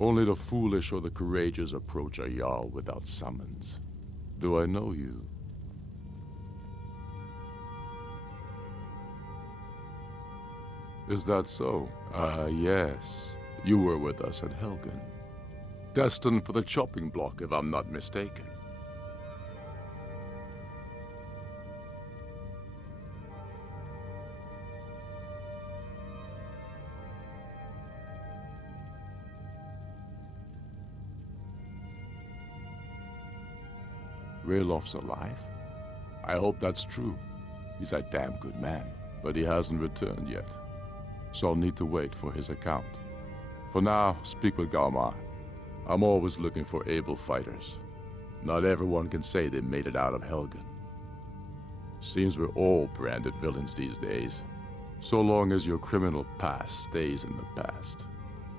Only the foolish or the courageous approach a Jarl without summons. Do I know you? Is that so? Ah, yes. You were with us at Helgen. Destined for the chopping block, if I'm not mistaken. Raylof's alive? I hope that's true. He's a damn good man, but he hasn't returned yet. So I'll need to wait for his account. For now, speak with Galmar. I'm always looking for able fighters. Not everyone can say they made it out of Helgen. Seems we're all branded villains these days. So long as your criminal past stays in the past,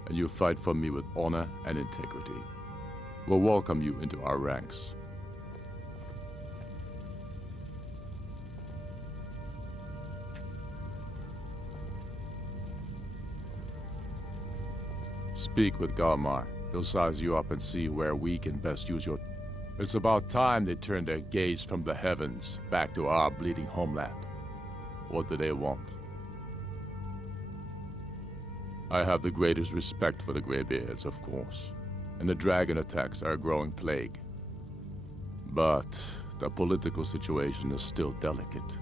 and you fight for me with honor and integrity, we'll welcome you into our ranks. Speak with Galmar. He'll size you up and see where we can best use your... It's about time they turned their gaze from the heavens back to our bleeding homeland. What do they want? I have the greatest respect for the Greybeards, of course, and the dragon attacks are a growing plague. But the political situation is still delicate.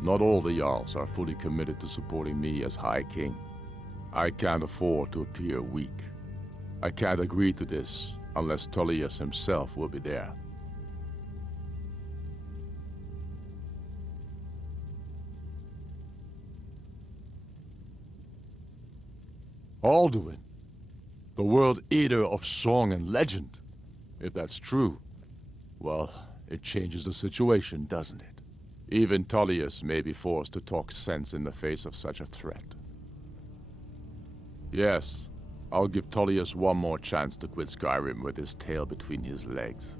Not all the Jarls are fully committed to supporting me as High King. I can't afford to appear weak. I can't agree to this unless Tullius himself will be there. Alduin, the World Eater of song and legend. If that's true, well, it changes the situation, doesn't it? Even Tullius may be forced to talk sense in the face of such a threat. Yes, I'll give Tullius one more chance to quit Skyrim with his tail between his legs.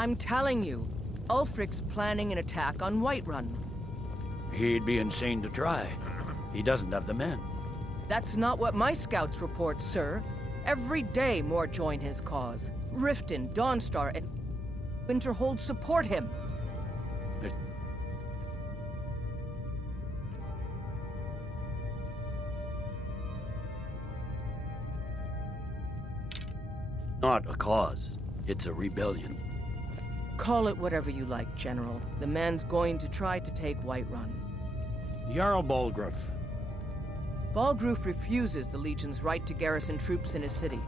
I'm telling you, Ulfric's planning an attack on Whiterun. He'd be insane to try. He doesn't have the men. That's not what my scouts report, sir. Every day more join his cause. Riften, Dawnstar, and Winterhold support him. It's not a cause. It's a rebellion. Call it whatever you like, General. The man's going to try to take Whiterun. Jarl Balgruuf. Balgruuf refuses the Legion's right to garrison troops in his city.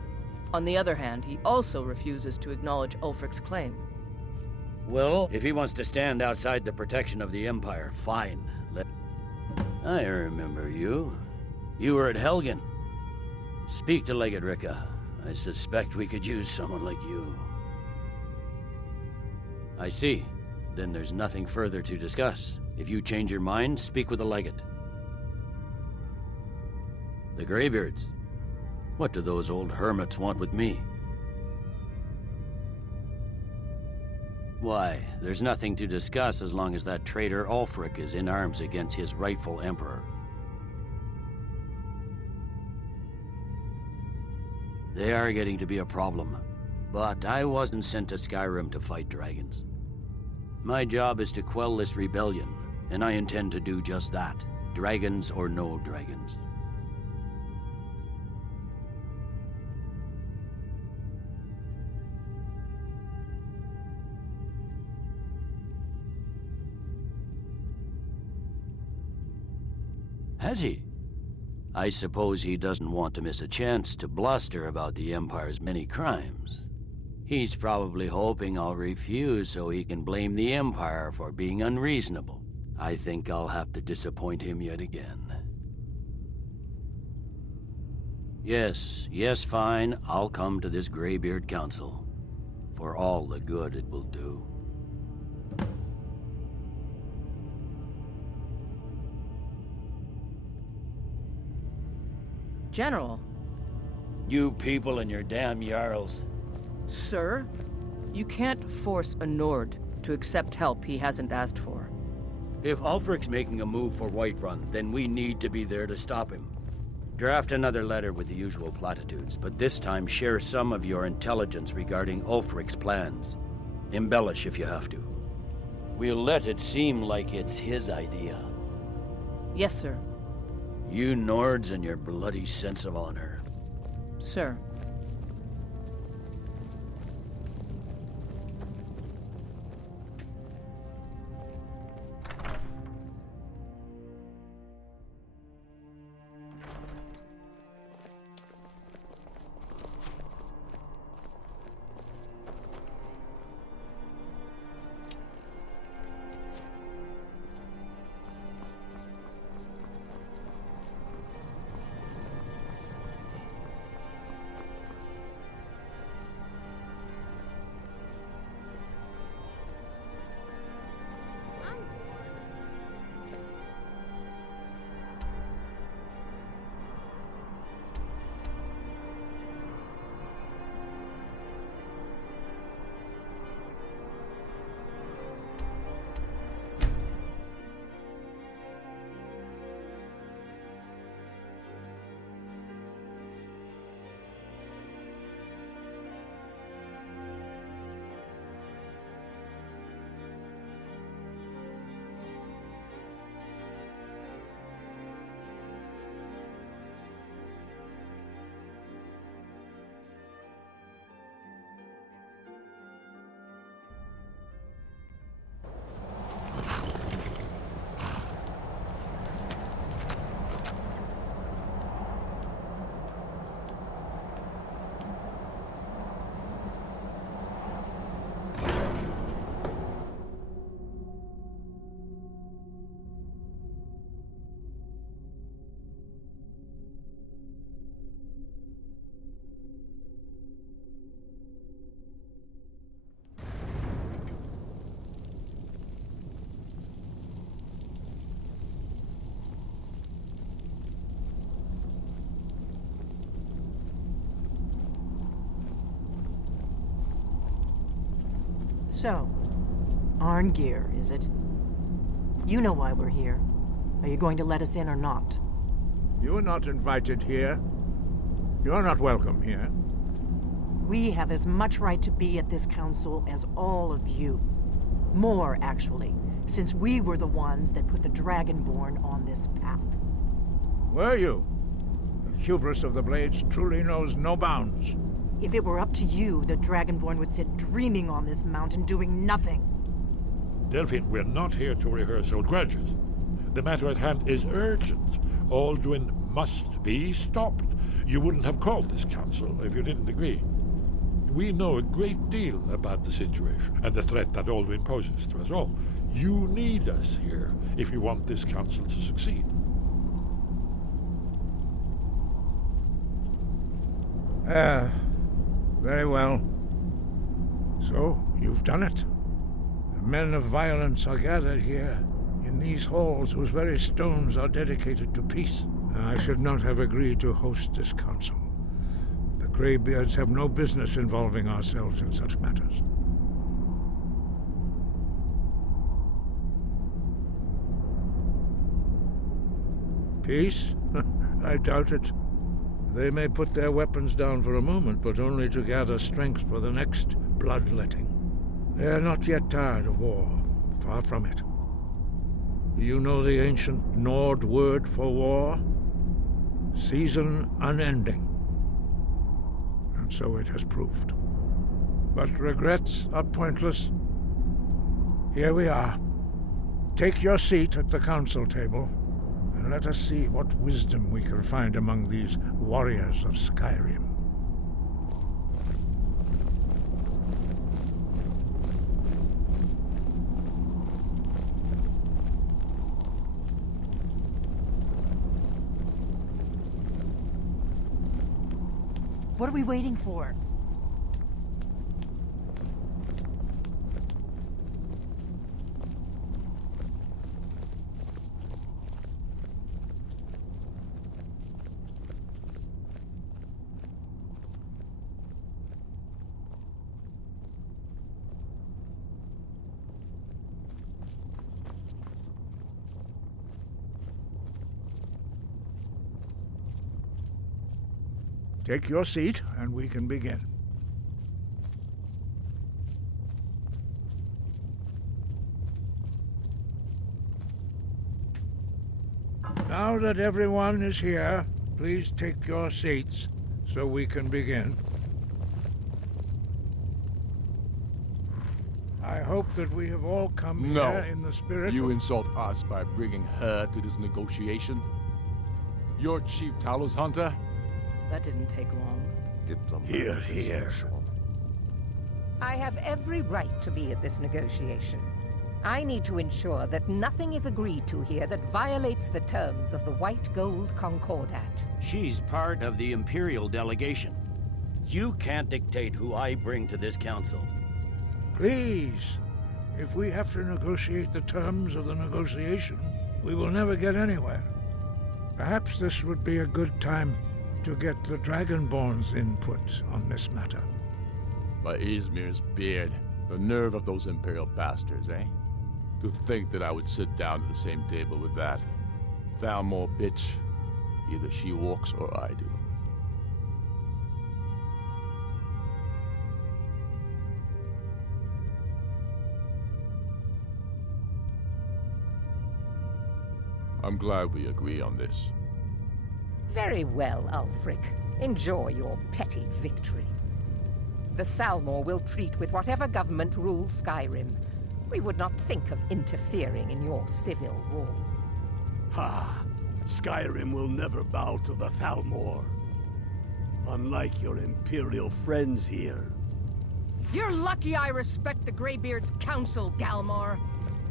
On the other hand, he also refuses to acknowledge Ulfric's claim. Well, if he wants to stand outside the protection of the Empire, fine. I remember you. You were at Helgen. Speak to Legate Ricka. I suspect we could use someone like you. I see. Then there's nothing further to discuss. If you change your mind, speak with the Legate. The Greybeards. What do those old hermits want with me? Why, there's nothing to discuss as long as that traitor Ulfric is in arms against his rightful emperor. They are getting to be a problem, but I wasn't sent to Skyrim to fight dragons. My job is to quell this rebellion, and I intend to do just that, dragons or no dragons. Has he? I suppose he doesn't want to miss a chance to bluster about the Empire's many crimes. He's probably hoping I'll refuse so he can blame the Empire for being unreasonable. I think I'll have to disappoint him yet again. Yes, fine. I'll come to this Greybeard Council. For all the good it will do. General. You people and your damn Jarls. Sir, you can't force a Nord to accept help he hasn't asked for. If Ulfric's making a move for Whiterun, then we need to be there to stop him. Draft another letter with the usual platitudes, but this time share some of your intelligence regarding Ulfric's plans. Embellish if you have to. We'll let it seem like it's his idea. Yes, sir. You Nords and your bloody sense of honor. Sir. So, Arngeir, is it? You know why we're here. Are you going to let us in or not? You are not invited here. You are not welcome here. We have as much right to be at this council as all of you. More, actually, since we were the ones that put the Dragonborn on this path. Were you? The hubris of the Blades truly knows no bounds. If it were up to you, the Dragonborn would sit dreaming on this mountain doing nothing. Delphine, we're not here to rehearse old grudges. The matter at hand is urgent. Alduin must be stopped. You wouldn't have called this council if you didn't agree. We know a great deal about the situation and the threat that Alduin poses to us all. You need us here if you want this council to succeed. Very well. So, you've done it. The men of violence are gathered here, in these halls whose very stones are dedicated to peace. I should not have agreed to host this council. The Greybeards have no business involving ourselves in such matters. Peace? I doubt it. They may put their weapons down for a moment, but only to gather strength for the next bloodletting. They are not yet tired of war. Far from it. Do you know the ancient Nord word for war? Season unending. And so it has proved. But regrets are pointless. Here we are. Take your seat at the council table, and let us see what wisdom we can find among these warriors of Skyrim. What are we waiting for? Take your seat, and we can begin. Now that everyone is here, please take your seats, so we can begin. I hope that we have all come here in the spirit You of... insult us by bringing her to this negotiation? You're Chief Talos Hunter? That didn't take long. Hear, hear. I have every right to be at this negotiation. I need to ensure that nothing is agreed to here that violates the terms of the White Gold Concordat. She's part of the Imperial delegation. You can't dictate who I bring to this council. Please, if we have to negotiate the terms of the negotiation, we will never get anywhere. Perhaps this would be a good time to get the Dragonborn's input on this matter. By Ysmir's beard, the nerve of those Imperial bastards, eh? To think that I would sit down at the same table with that Thalmor bitch. Either she walks or I do. I'm glad we agree on this. Very well, Ulfric. Enjoy your petty victory. The Thalmor will treat with whatever government rules Skyrim. We would not think of interfering in your civil war. Ha! Skyrim will never bow to the Thalmor. Unlike your Imperial friends here. You're lucky I respect the Greybeard's counsel, Galmar.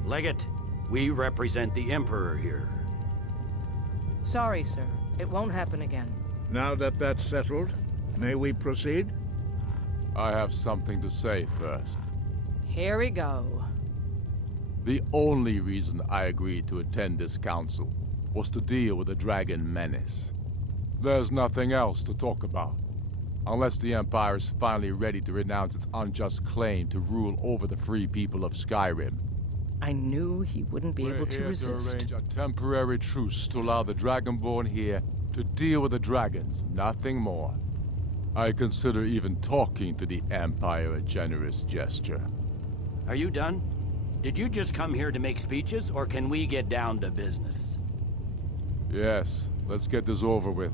Legate, we represent the Emperor here. Sorry, sir. It won't happen again. Now that that's settled, may we proceed? I have something to say first. Here we go. The only reason I agreed to attend this council was to deal with the dragon menace. There's nothing else to talk about. Unless the Empire is finally ready to renounce its unjust claim to rule over the free people of Skyrim. I knew he wouldn't be able to resist. We're here to arrange a temporary truce to allow the Dragonborn here to deal with the dragons, nothing more. I consider even talking to the Empire a generous gesture. Are you done? Did you just come here to make speeches, or can we get down to business? Yes, let's get this over with.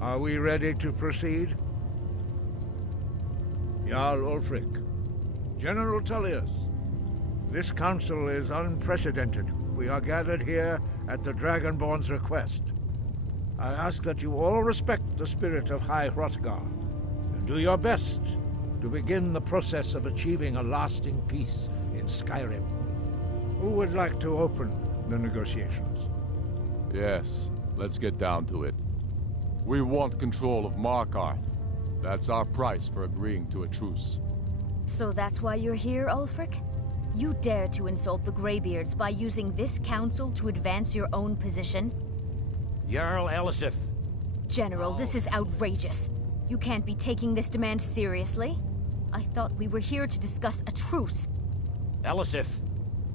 Are we ready to proceed? Jarl Ulfric, General Tullius, this council is unprecedented. We are gathered here at the Dragonborn's request. I ask that you all respect the spirit of High Hrothgar, and do your best to begin the process of achieving a lasting peace in Skyrim. Who would like to open the negotiations? Yes, let's get down to it. We want control of Markarth. That's our price for agreeing to a truce. So that's why you're here, Ulfric? You dare to insult the Greybeards by using this council to advance your own position? Jarl Elisif. General, this is outrageous. You can't be taking this demand seriously. I thought we were here to discuss a truce. Elisif,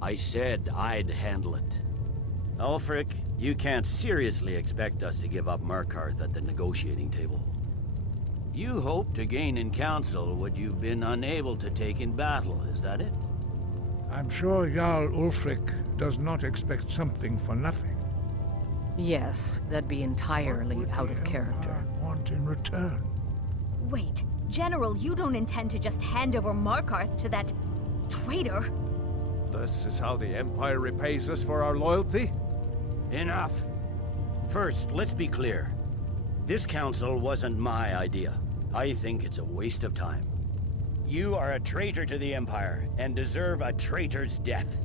I said I'd handle it. Ulfric, you can't seriously expect us to give up Markarth at the negotiating table. You hope to gain in council what you've been unable to take in battle, is that it? I'm sure Jarl Ulfric does not expect something for nothing. Yes, that'd be entirely out of character. Want in return? Wait, General, you don't intend to just hand over Markarth to that traitor? This is how the Empire repays us for our loyalty? Enough. First, let's be clear. This council wasn't my idea. I think it's a waste of time. You are a traitor to the Empire, and deserve a traitor's death.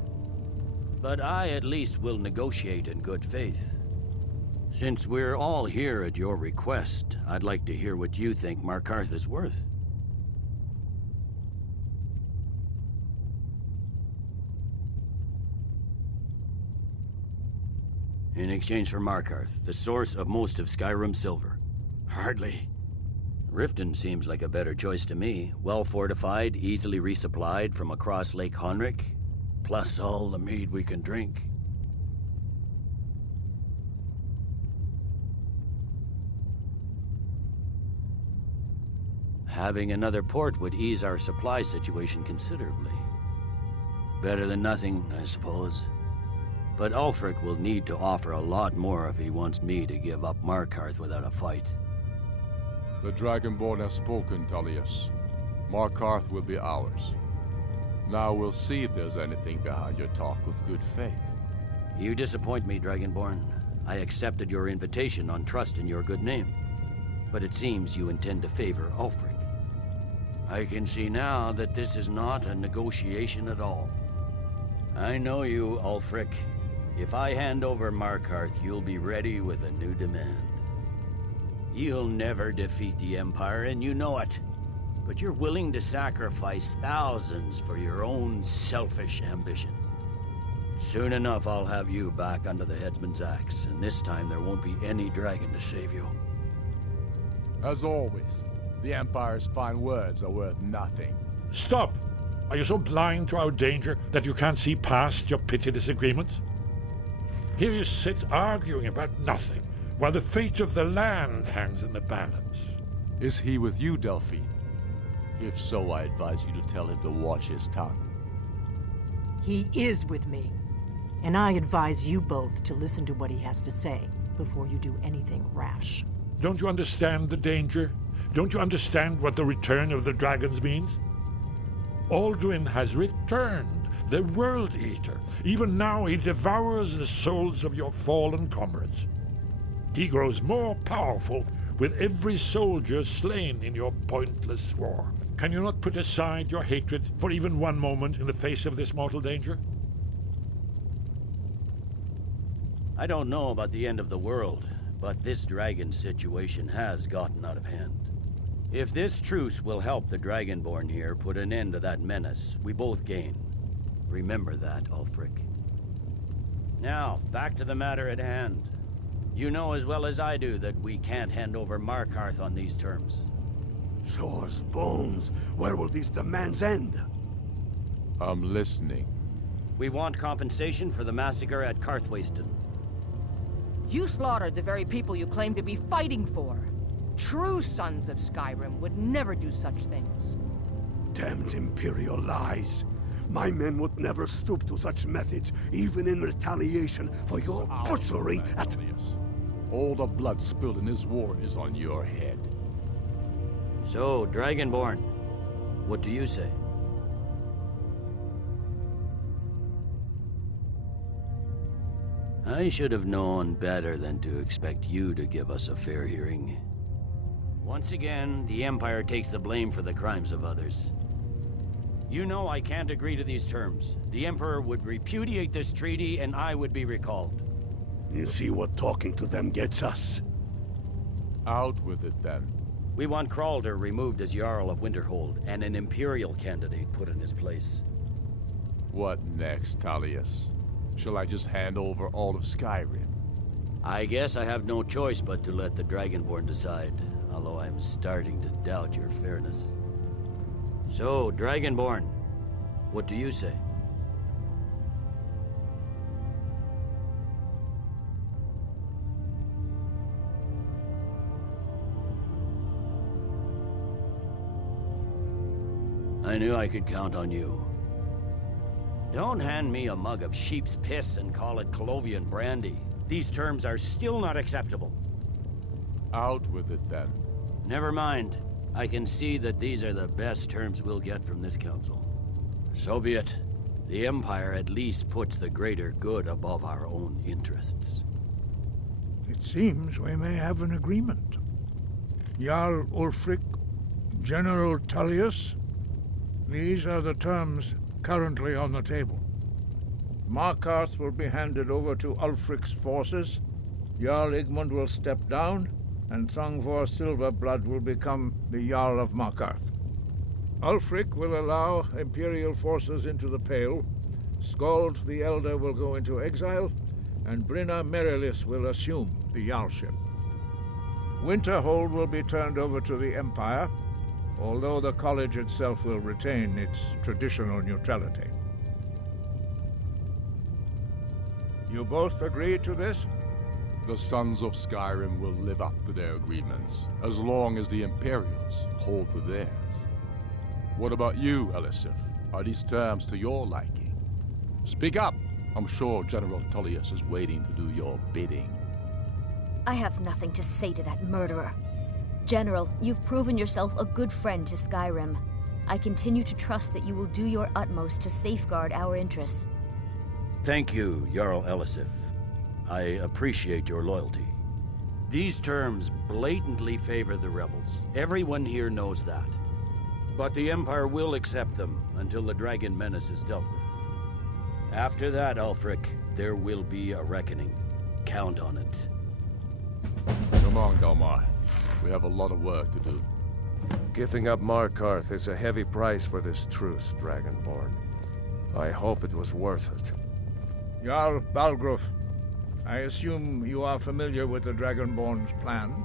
But I at least will negotiate in good faith. Since we're all here at your request, I'd like to hear what you think Markarth is worth. In exchange for Markarth, the source of most of Skyrim's silver. Hardly. Riften seems like a better choice to me. Well fortified, easily resupplied from across Lake Honric, plus all the mead we can drink. Having another port would ease our supply situation considerably. Better than nothing, I suppose. But Ulfric will need to offer a lot more if he wants me to give up Markarth without a fight. The Dragonborn has spoken, Tullius. Markarth will be ours. Now we'll see if there's anything behind your talk with good faith. You disappoint me, Dragonborn. I accepted your invitation on trust in your good name. But it seems you intend to favor Ulfric. I can see now that this is not a negotiation at all. I know you, Ulfric. If I hand over Markarth, you'll be ready with a new demand. You'll never defeat the Empire, and you know it. But you're willing to sacrifice thousands for your own selfish ambition. Soon enough, I'll have you back under the headsman's axe, and this time there won't be any dragon to save you. As always, the Empire's fine words are worth nothing. Stop! Are you so blind to our danger that you can't see past your petty disagreements? Here you sit arguing about nothing, while the fate of the land hangs in the balance. Is he with you, Delphine? If so, I advise you to tell him to watch his tongue. He is with me. And I advise you both to listen to what he has to say before you do anything rash. Don't you understand the danger? Don't you understand what the return of the dragons means? Alduin has returned, the World Eater. Even now he devours the souls of your fallen comrades. He grows more powerful with every soldier slain in your pointless war. Can you not put aside your hatred for even one moment in the face of this mortal danger? I don't know about the end of the world, but this dragon situation has gotten out of hand. If this truce will help the Dragonborn here put an end to that menace, we both gain. Remember that, Ulfric. Now, back to the matter at hand. You know as well as I do that we can't hand over Markarth on these terms. Show us bones. Where will these demands end? I'm listening. We want compensation for the massacre at Carthwayston. You slaughtered the very people you claim to be fighting for. True sons of Skyrim would never do such things. Damned Imperial lies. My men would never stoop to such methods, even in retaliation for your butchery at... All the blood spilled in this war is on your head. So, Dragonborn, what do you say? I should have known better than to expect you to give us a fair hearing. Once again, the Empire takes the blame for the crimes of others. You know I can't agree to these terms. The Emperor would repudiate this treaty and I would be recalled. You see what talking to them gets us? Out with it, then. We want Kralder removed as Jarl of Winterhold and an Imperial candidate put in his place. What next, Tullius? Shall I just hand over all of Skyrim? I guess I have no choice but to let the Dragonborn decide, although I'm starting to doubt your fairness. So, Dragonborn, what do you say? I knew I could count on you. Don't hand me a mug of sheep's piss and call it Colovian brandy. These terms are still not acceptable. Out with it, then. Never mind. I can see that these are the best terms we'll get from this council. So be it. The Empire at least puts the greater good above our own interests. It seems we may have an agreement. Jarl Ulfric, General Tullius. These are the terms currently on the table. Markarth will be handed over to Ulfric's forces. Jarl Igmund will step down, and Thongvor Silverblood will become the Jarl of Markarth. Ulfric will allow Imperial forces into the Pale. Skald the Elder will go into exile, and Brinna Merilis will assume the Jarlship. Winterhold will be turned over to the Empire, although the college itself will retain its traditional neutrality. You both agree to this? The Sons of Skyrim will live up to their agreements, as long as the Imperials hold to theirs. What about you, Elisif? Are these terms to your liking? Speak up! I'm sure General Tullius is waiting to do your bidding. I have nothing to say to that murderer. General, you've proven yourself a good friend to Skyrim. I continue to trust that you will do your utmost to safeguard our interests. Thank you, Jarl Elisif. I appreciate your loyalty. These terms blatantly favor the rebels. Everyone here knows that. But the Empire will accept them until the Dragon Menace is dealt with. After that, Ulfric, there will be a reckoning. Count on it. Come on, Galmar. We have a lot of work to do. Giving up Markarth is a heavy price for this truce, Dragonborn. I hope it was worth it. Jarl Balgruf, I assume you are familiar with the Dragonborn's plan?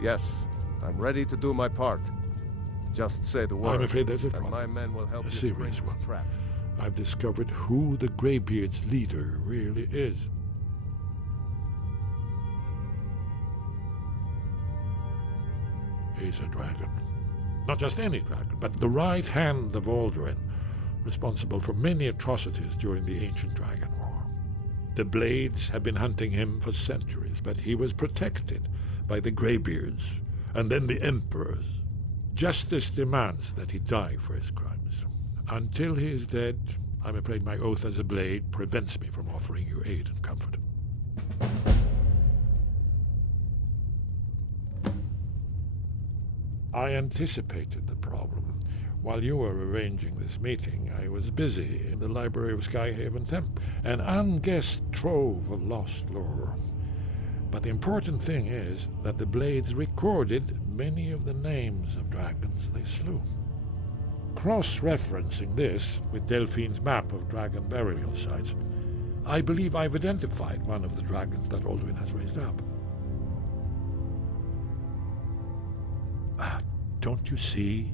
Yes, I'm ready to do my part. Just say the word. I'm afraid there's a and problem. my men will help A you spring serious this one. trap. I've discovered who the Greybeard's leader really is. He's a dragon. Not just any dragon, but the right hand of Alduin, responsible for many atrocities during the Ancient Dragon War. The Blades have been hunting him for centuries, but he was protected by the Greybeards, and then the Emperors. Justice demands that he die for his crimes. Until he is dead, I'm afraid my oath as a Blade prevents me from offering you aid and comfort. I anticipated the problem. While you were arranging this meeting, I was busy in the library of Skyhaven Temple, an unguessed trove of lost lore. But the important thing is that the Blades recorded many of the names of dragons they slew. Cross-referencing this with Delphine's map of dragon burial sites, I believe I've identified one of the dragons that Alduin has raised up. Don't you see?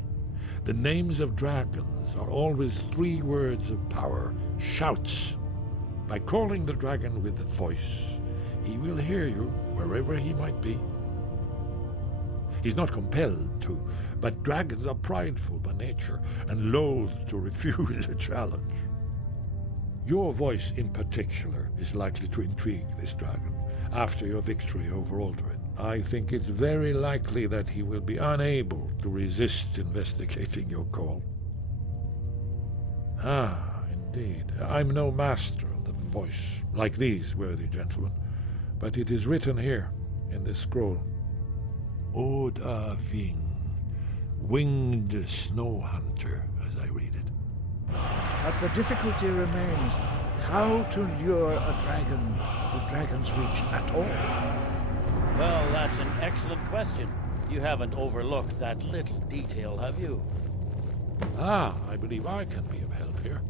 The names of dragons are always 3 words of power, shouts. By calling the dragon with a voice, he will hear you wherever he might be. He's not compelled to, but dragons are prideful by nature and loath to refuse a challenge. Your voice in particular is likely to intrigue this dragon after your victory over Aldrin. I think it's very likely that he will be unable to resist investigating your call. Ah, indeed. I'm no master of the voice, like these worthy gentlemen, but it is written here in this scroll. Oda Ving, winged snow hunter, as I read it. But the difficulty remains how to lure a dragon to Dragon's Reach at all. Well, that's an excellent question. You haven't overlooked that little detail, have you? Ah, I believe I can be of help here.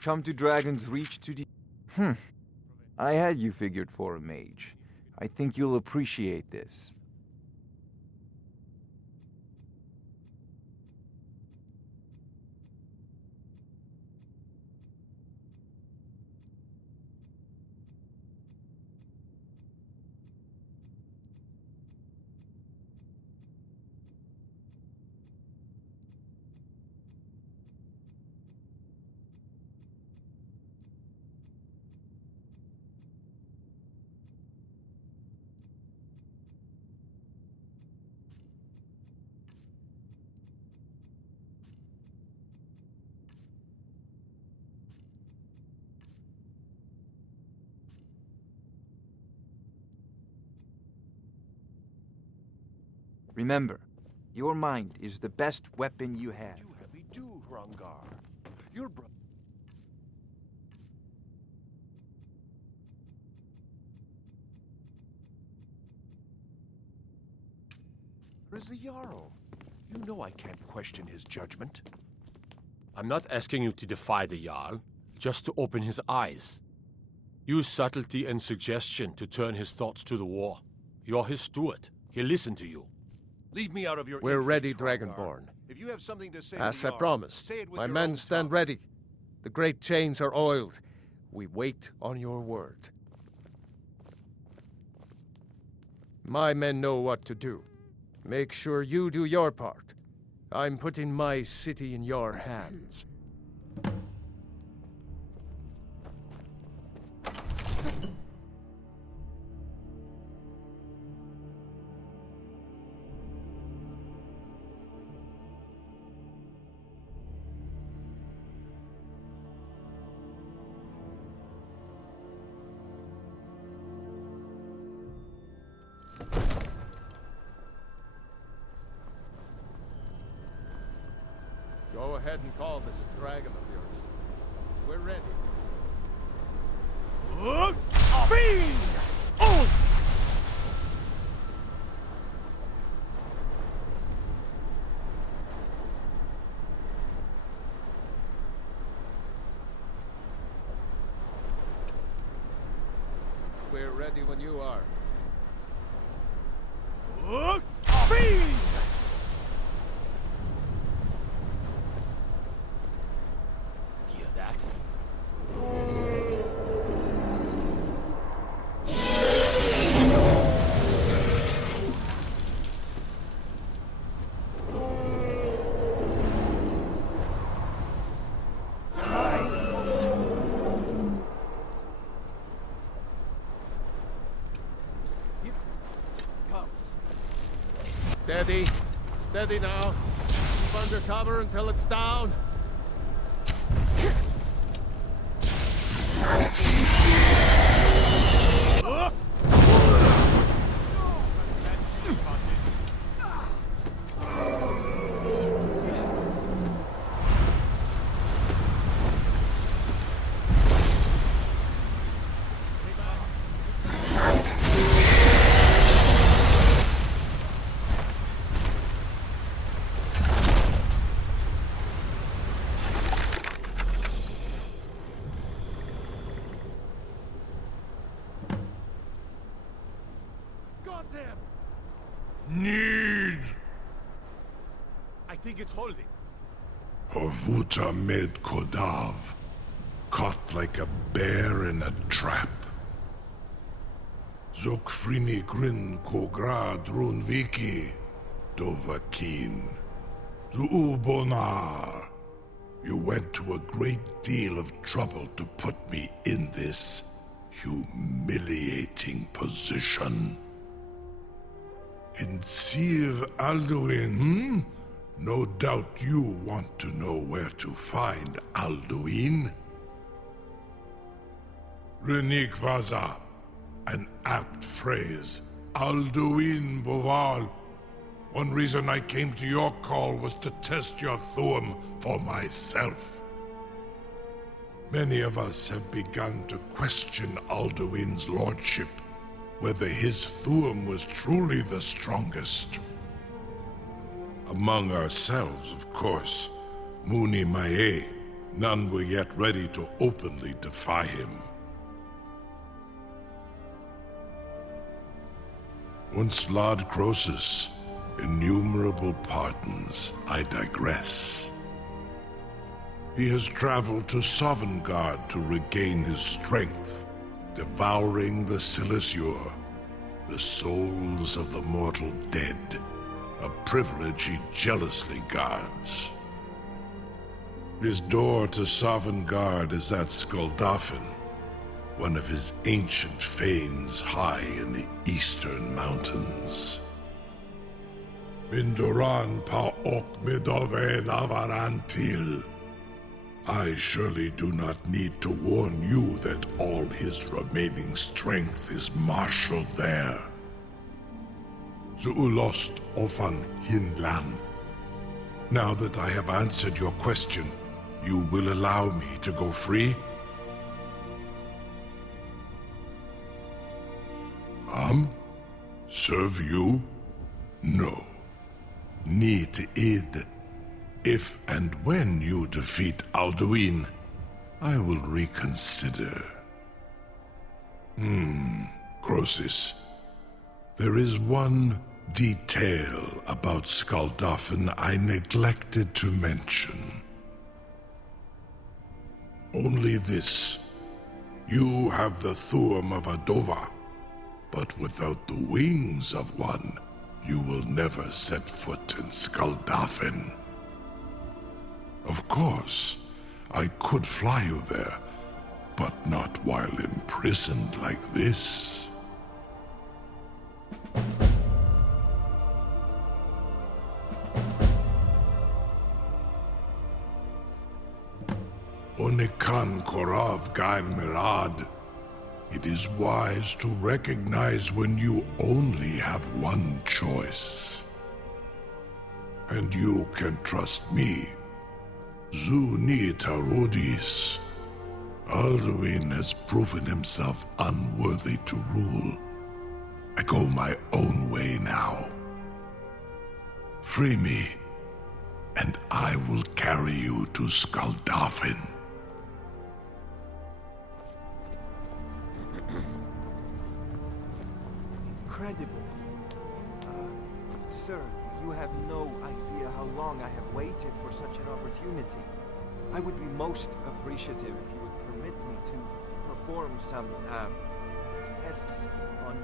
Come to Dragon's Reach to I had you figured for a mage. I think you'll appreciate this. Remember, your mind is the best weapon you have. You have me do, Hrongar. Your brother. There's the Jarl. You know I can't question his judgment. I'm not asking you to defy the Jarl, just to open his eyes. Use subtlety and suggestion to turn his thoughts to the war. You're his steward. He'll listen to you. Leave me out of your We're ready, intrigues, Dragonborn. If you have something to say to As the I Jarl, promised, say it with my your men own stand tongue. ready. The great chains are oiled. We wait on your word. My men know what to do. Make sure you do your part. I'm putting my city in your hands. Go ahead and call this dragon of yours. We're ready. Fiend! Oh! We're ready when you are. Fiend! Hear that? Steady. Steady now. Keep under cover until it's down. Need! I think it's holding. Horvuta med Kodav, caught like a bear in a trap. Zokfrini grin Kogra Drunviki, Dovakin. Zuubonar. You went to a great deal of trouble to put me in this humiliating position. In Sir Alduin, No doubt you want to know where to find Alduin. Renik Vaza, an apt phrase. Alduin Boval. One reason I came to your call was to test your Thuum for myself. Many of us have begun to question Alduin's lordship, whether his Thuum was truly the strongest. Among ourselves, of course, Muni Mae, none were yet ready to openly defy him. Once Lord Croesus, innumerable pardons, I digress. He has traveled to Sovngarde to regain his strength, devouring the Silesure, the souls of the mortal dead, a privilege he jealously guards. His door to Sovngarde is at Skuldafn, one of his ancient fanes high in the eastern mountains. Mindoran pa ok midove navarantil. I surely do not need to warn you that all his remaining strength is marshaled there. the ulost ofan hinlan. Now that I have answered your question, you will allow me to go free? Serve you? No. Need id. If and when you defeat Alduin, I will reconsider. Croesus. There is one detail about Skuldafn I neglected to mention. Only this. You have the Thuum of Adova, but without the wings of one, you will never set foot in Skuldafn. Of course, I could fly you there, but not while imprisoned like this. Onikan Korav Gair Mirad. It is wise to recognize when you only have one choice. And you can trust me. Zuni Tarudis. Alduin has proven himself unworthy to rule. I go my own way now. Free me, and I will carry you to Skuldafn. Incredible. Sir, you have no idea how long I have waited for such an opportunity. I would be most appreciative if you would permit me to perform some, tests on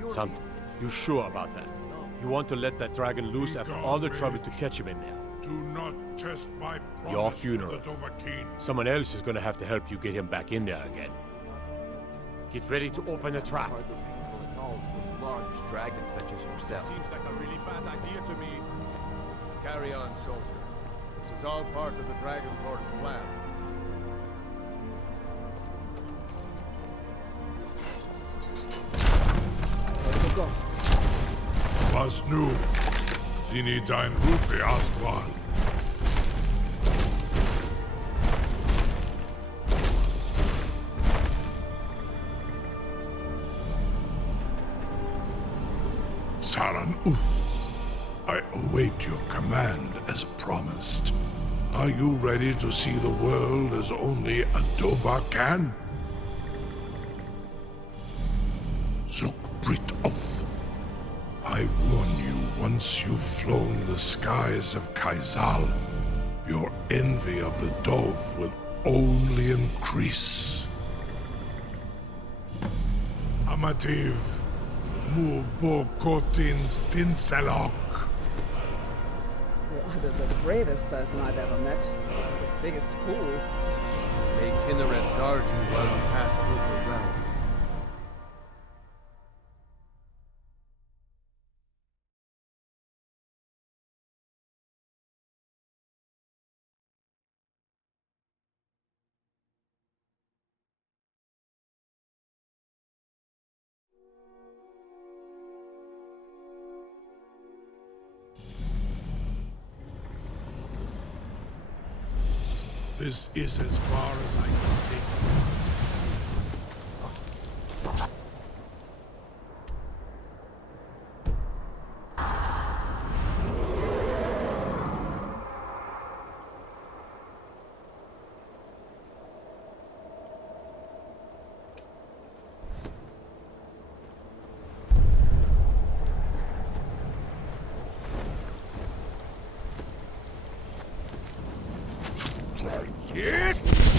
you. Something. You sure about that? You want to let that dragon loose after all the trouble to catch him in there? Do not test my promise. Your funeral. To the Dovahkiin. Someone else is gonna have to help you get him back in there again. Get ready to open the trap. Large dragons such as yourself. Seems like a really bad idea to me. Carry on, soldier. This is all part of the Dragonborn's plan. Was nu? Sini dein Rufe Astral. Saran Uth, I await your command as promised. Are you ready to see the world as only Adova can? Zukbrit Oth, I warn you, once you've flown the skies of Kaizal, your envy of the Dove will only increase. Amativ. Mubokotin Stinselok. You're either the bravest person I've ever met, or the biggest fool. May Kinneret guard you while you pass through her realm. This is as far as I can take you.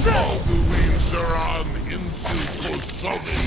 Alduin Saran Insil Kosovi.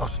What?